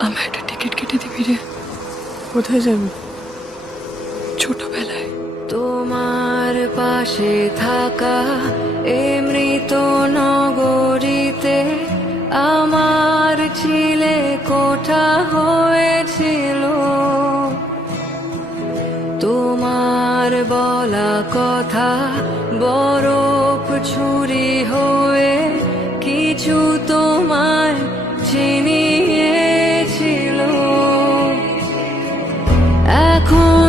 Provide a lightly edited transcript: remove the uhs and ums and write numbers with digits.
আমার একটা টিকিট কেটে দিবি রে। কোথায় যাবি? ছোটবেলায় তোমার পাশে থাকা এ মৃত নগরীতে আমার ছিলে কোঠা হয়েছিল। তোমার বলা কথা বরফ ছুরি হয়ে কিছু তোমায় চিনিয়েছিল। এখন